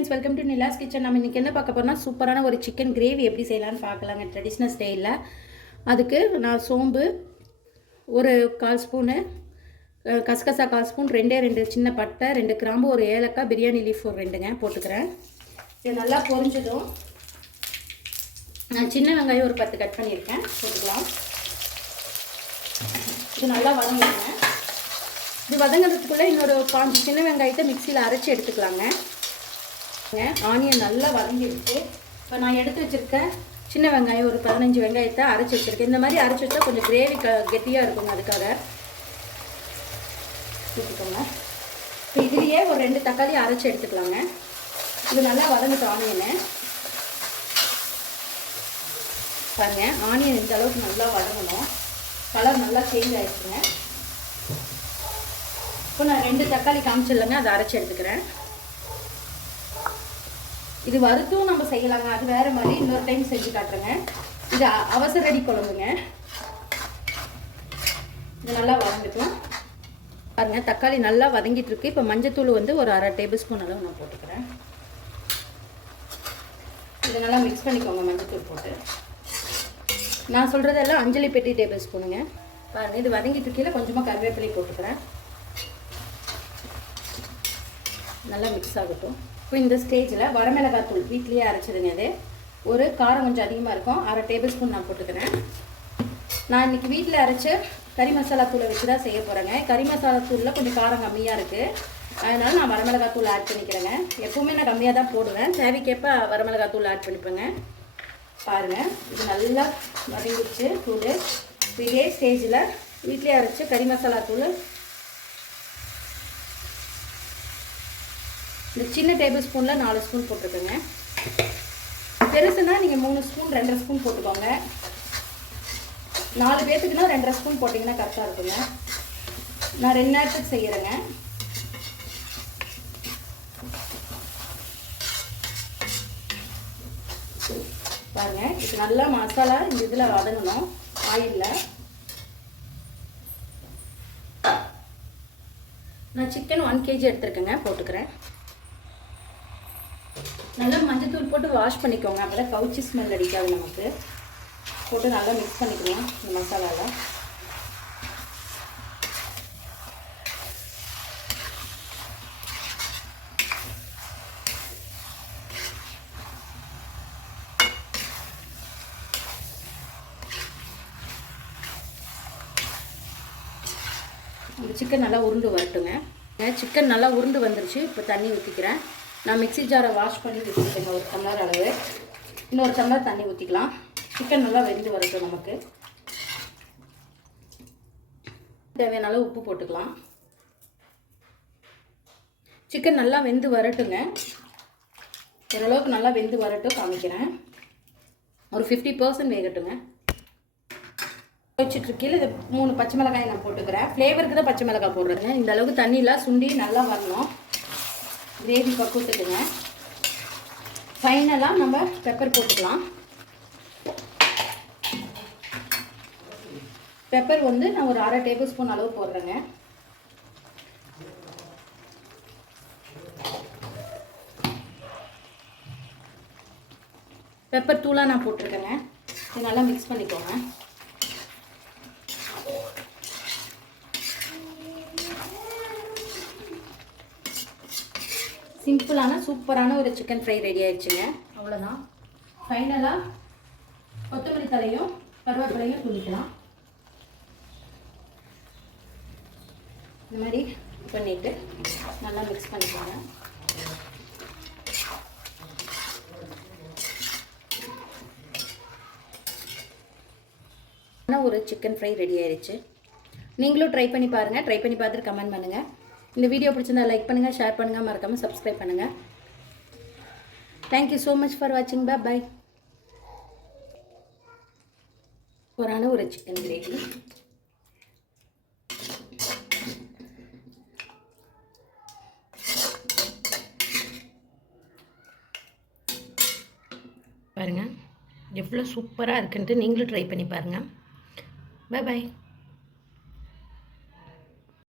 Friends, welcome to Nila's kitchen. நம்ம இன்றைக்கி என்ன பார்க்க போகிறோம்னா சூப்பரான ஒரு சிக்கன் கிரேவி எப்படி செய்யலான்னு பார்க்கலாங்க ட்ரெடிஷ்னல் ஸ்டைலில். அதுக்கு நான் சோம்பு ஒரு 1/4 ஸ்பூனு, கசகசா 1/4 ஸ்பூன், 2 சின்ன பட்டை, 2 கிராம்பு, ஒரு ஏலக்காய், பிரியாணி லீஃப் ஒரு 2ங்க போட்டுக்கிறேன். இது நல்லா பொரிஞ்சதும் நான் சின்ன வெங்காயம் ஒரு 10 கட் பண்ணியிருக்கேன், போட்டுக்கலாம். இது நல்லா வதங்கிடுங்க. இது வதங்கிறதுக்குள்ளே இன்னொரு 5 சின்ன வெங்காயத்தை மிக்சியில் அரைச்சி எடுத்துக்கலாங்க. ஆனியன் நல்லா வதங்கிடுச்சு. இப்போ நான் எடுத்து வச்சுருக்கேன் சின்ன வெங்காயம் ஒரு 15 வெங்காயத்தை அரைச்சி வச்சுருக்கேன். இந்த மாதிரி அரைச்சி வச்சா கொஞ்சம் கிரேவி கெட்டியாக இருக்குங்க, அதுக்காக ஊற்றிக்கோங்க. இப்போ இதுலேயே ஒரு 2 தக்காளி அரைச்சி எடுத்துக்கலாங்க. இது நல்லா வதங்கிட்டோம் ஆனியனு. பாருங்க, ஆனியன் இந்த அளவுக்கு நல்லா வதங்கணும். கலர் நல்லா சேஞ்ச் ஆகிடுச்சுங்க. இப்போ நான் 2 தக்காளி காமிச்சிடலங்க, அதை அரைச்சி எடுத்துக்கிறேன். இது வறுத்தும் நம்ம செய்யலாங்க, அது வேறு மாதிரி இன்னொரு டைம் செஞ்சு காட்டுறேங்க. இது அவசரடி குழம்புங்க. இது நல்லா வதங்கிட்டோம் பாருங்கள். தக்காளி நல்லா வதங்கிட்டு இருக்கு. இப்போ மஞ்சத்தூள் வந்து ஒரு 1/2 டேபிள் ஸ்பூன் அளவு நான் போட்டுக்கிறேன். இதை நல்லா மிக்ஸ் பண்ணிக்கோங்க மஞ்சத்தூள் போட்டு. நான் சொல்கிறதெல்லாம் அஞ்சலி பெட்டி டேபிள் ஸ்பூனுங்க. பாருங்கள், இது வதங்கிட்டு இருக்கையில் கொஞ்சமாக கருவேப்பிலை போட்டுக்கிறேன். நல்லா மிக்ஸ் ஆகட்டும். இப்போ இந்த ஸ்டேஜில் வரமிளகாய் தூள் வீட்லேயே அரைச்சிடுங்க. அது ஒரு காரம் கொஞ்சம் அதிகமாக இருக்கும், 1/2 டேபிள் ஸ்பூன் நான் போட்டுக்கிறேன். நான் இன்றைக்கி வீட்டில் அரைச்ச கறி மசாலா தூளை வச்சு தான் செய்ய போகிறேங்க. கறி மசாலா தூளில் கொஞ்சம் காரம் கம்மியாக இருக்குது, அதனால் நான் வரமிளகாய் தூள் ஆட் பண்ணிக்கிறேங்க. எப்போவுமே நான் கம்மியாக தான் போடுவேன், தேவைக்கேற்ப வரமிளகாய் தூள் ஆட் பண்ணிப்பேங்க. பாருங்கள், இது நல்லா வதங்கிடுச்சு தூள். இதே ஸ்டேஜில் வீட்டிலே அரைச்ச கறி மசாலா தூள் இந்த சின்ன டேபிள் ஸ்பூனில் 4 ஸ்பூன் போட்டுக்கோங்க. பெருசுனா நீங்கள் 3 ஸ்பூன் 2.5 ஸ்பூன் போட்டுக்கோங்க. 4 பேர்த்துக்குன்னா 2.5 ஸ்பூன் போட்டிங்கன்னா கரெக்டாக இருக்குங்க. நான் 2 நேரத்துக்கு செய்கிறேங்க. பாருங்கள், இது நல்லா மசாலா இந்த இதில் வதங்கணும் ஆயிலில். நான் சிக்கன் 1 kg எடுத்துருக்கேங்க, போட்டுக்கிறேன். நல்லா மஞ்சத்தூள் போட்டு வாஷ் பண்ணிக்கோங்க, அப்போ தான் கவுச்சி ஸ்மெல் அடிக்காது நமக்கு. போட்டு நல்லா மிக்ஸ் பண்ணிக்கலாம் இந்த மசாலாவில். இந்த சிக்கன் நல்லா உருண்டு வரட்டுங்க. சிக்கன் நல்லா உருண்டு வந்துருச்சு. இப்போ தண்ணி ஊற்றிக்கிறேன். நான் மிக்ஸி ஜாரை வாஷ் பண்ணி வச்சுருக்கேங்க, ஒரு டம்ளர் அளவு. இன்னொரு டம்ளர் தண்ணி ஊற்றிக்கலாம். சிக்கன் நல்லா வெந்து வரட்டும். நமக்கு தேவையான அளவு உப்பு போட்டுக்கலாம். சிக்கன் நல்லா வெந்து வரட்டுங்க. ஓரளவுக்கு நல்லா வெந்து வரட்டும், காமிக்கிறேன். ஒரு 50% வேகட்டுங்க. வச்சுட்ருக்கீங்க. இது 3 பச்சை மிளகாய் நான் போட்டுக்கிறேன். ஃப்ளேவருக்கு தான் பச்சை மிளகாய் போடுறேங்க. இந்த அளவுக்கு தண்ணியெலாம் சுண்டி நல்லா வரணும், கிரேவி பக்குவத்துக்குங்க. ஃபைனலாக நம்ம பெப்பர் போட்டுக்கலாம். பெப்பர் வந்து நான் ஒரு 1/2 டேபிள் ஸ்பூன் அளவு போடுறேங்க. பெப்பர் தூளாக நான் போட்டிருக்கேங்க. இது நல்லா மிக்ஸ் பண்ணிக்கோங்க. சிம்பிளான சூப்பரான ஒரு சிக்கன் ஃப்ரை ரெடி ஆயிடுச்சுங்க. அவ்வளோதான். ஃபைனலாக கொத்தமல்லி தலையும் கருவேப்பிலையும் தூவிக்கலாம். இந்த மாதிரி பண்ணிவிட்டு நல்லா மிக்ஸ் பண்ணிக்கோங்க. ஒரு சிக்கன் ஃப்ரை ரெடி ஆயிடுச்சு. நீங்களும் ட்ரை பண்ணி பாருங்கள். ட்ரை பண்ணி பார்த்துட்டு கமெண்ட் பண்ணுங்கள். இந்த வீடியோ பிடிச்சிருந்தா லைக் பண்ணுங்கள், ஷேர் பண்ணுங்கள், மறக்காமல் சப்ஸ்கிரைப் பண்ணுங்கள். தேங்க்யூ ஸோ மச் ஃபார் வாட்சிங். பாய். சூப்பரான ஒரு சிக்கன் கிரேவி. பாருங்கள் எவ்வளோ சூப்பராக இருக்குன்ட்டு நீங்களும் ட்ரை பண்ணி பாருங்கள். பாய்.